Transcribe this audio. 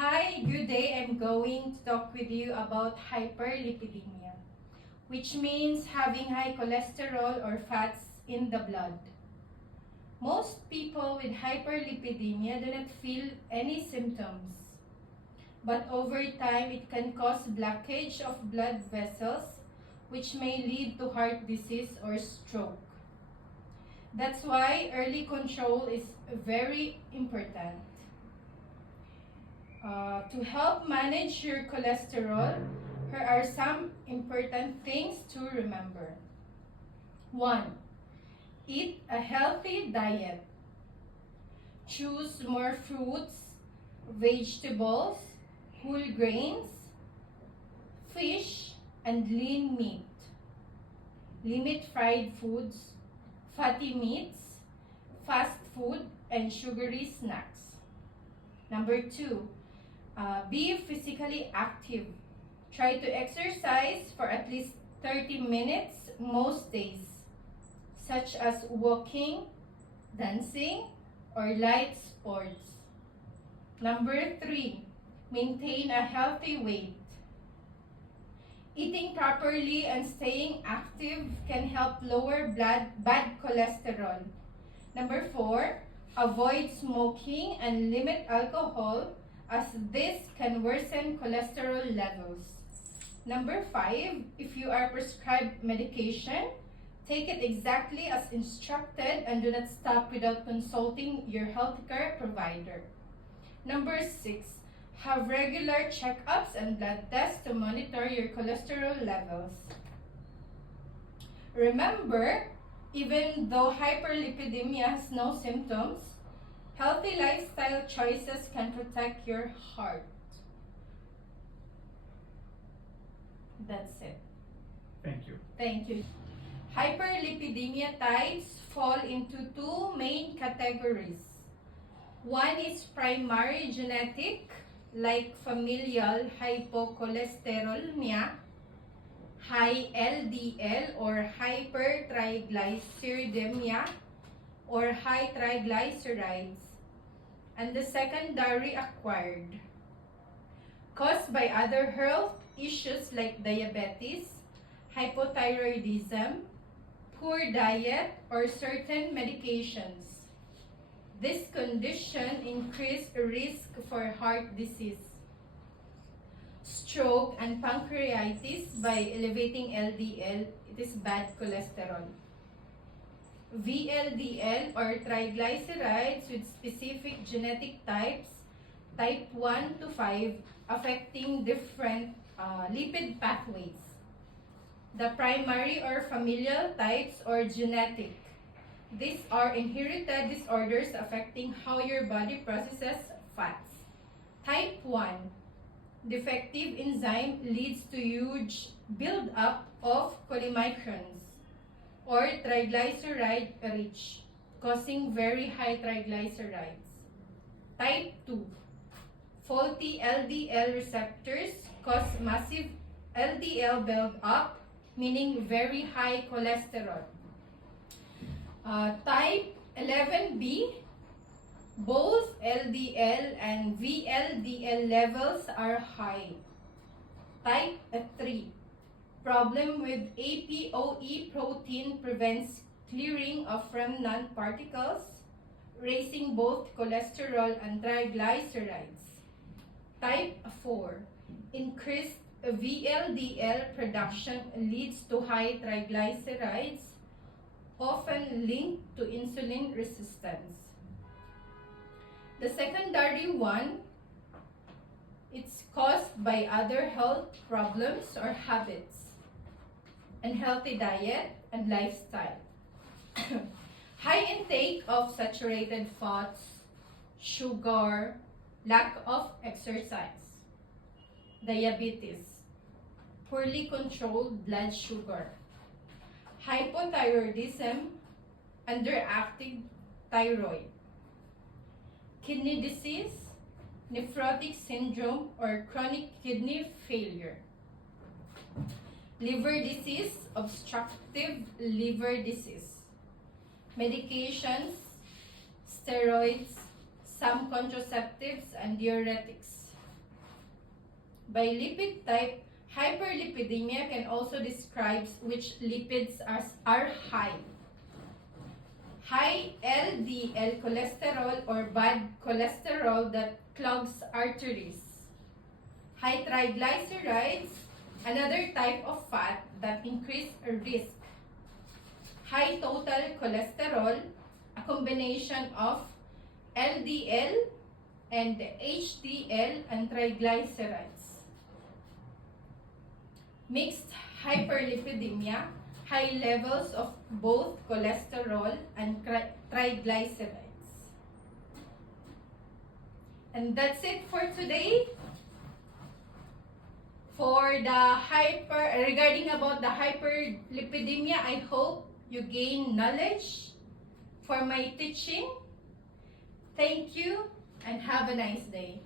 Hi, good day. I'm going to talk with you about hyperlipidemia, which means having high cholesterol or fats in the blood. Most people with hyperlipidemia do not feel any symptoms, but over time it can cause blockage of blood vessels, which may lead to heart disease or stroke. That's why early control is very important. To help manage your cholesterol, here are some important things to remember. 1. Eat a healthy diet. Choose more fruits, vegetables, whole grains, fish, and lean meat. Limit fried foods, fatty meats, fast food, and sugary snacks. Number 2. Be physically active. Try to exercise for at least 30 minutes most days, such as walking, dancing, or light sports. Number 3. Maintain a healthy weight. Eating properly and staying active can help lower bad cholesterol. Number 4. Avoid smoking and limit alcohol, as this can worsen cholesterol levels. Number 5, if you are prescribed medication, take it exactly as instructed and do not stop without consulting your healthcare provider. Number 6, have regular checkups and blood tests to monitor your cholesterol levels. Remember, even though hyperlipidemia has no symptoms, healthy lifestyle choices can protect your heart. That's it. Thank you. Thank you. Hyperlipidemia types fall into two main categories. One is primary genetic, like familial hypocholesterolemia, high LDL or hypertriglyceridemia, or high triglycerides, and the secondary acquired, caused by other health issues like diabetes, hypothyroidism, poor diet, or certain medications. This condition increases risk for heart disease, stroke, and pancreatitis by elevating LDL. It is bad cholesterol. VLDL or triglycerides with specific genetic types, type 1 to 5, affecting different lipid pathways. The primary or familial types or genetic. These are inherited disorders affecting how your body processes fats. Type 1, defective enzyme leads to huge buildup of chylomicrons or triglyceride rich, causing very high triglycerides. Type 2, faulty LDL receptors cause massive LDL buildup, meaning very high cholesterol. Type 11B, both LDL and VLDL levels are high. Type 3, problem with ApoE protein prevents clearing of remnant particles, raising both cholesterol and triglycerides. Type 4, increased VLDL production leads to high triglycerides, often linked to insulin resistance. The secondary one, it's caused by other health problems or habits, unhealthy diet and lifestyle. High intake of saturated fats, sugar, lack of exercise, diabetes, poorly controlled blood sugar, hypothyroidism, underactive thyroid, kidney disease, nephrotic syndrome or chronic kidney failure, liver disease, obstructive liver disease, medications, steroids, some contraceptives, and diuretics. By lipid type, hyperlipidemia can also describe which lipids are high. High LDL cholesterol or bad cholesterol that clogs arteries. High triglycerides, another type of fat that increase risk. High total cholesterol, a combination of LDL and HDL and triglycerides. Mixed hyperlipidemia, high levels of both cholesterol and triglycerides. And that's it for today. For the regarding about the hyperlipidemia, I hope you gain knowledge for my teaching. Thank you and have a nice day.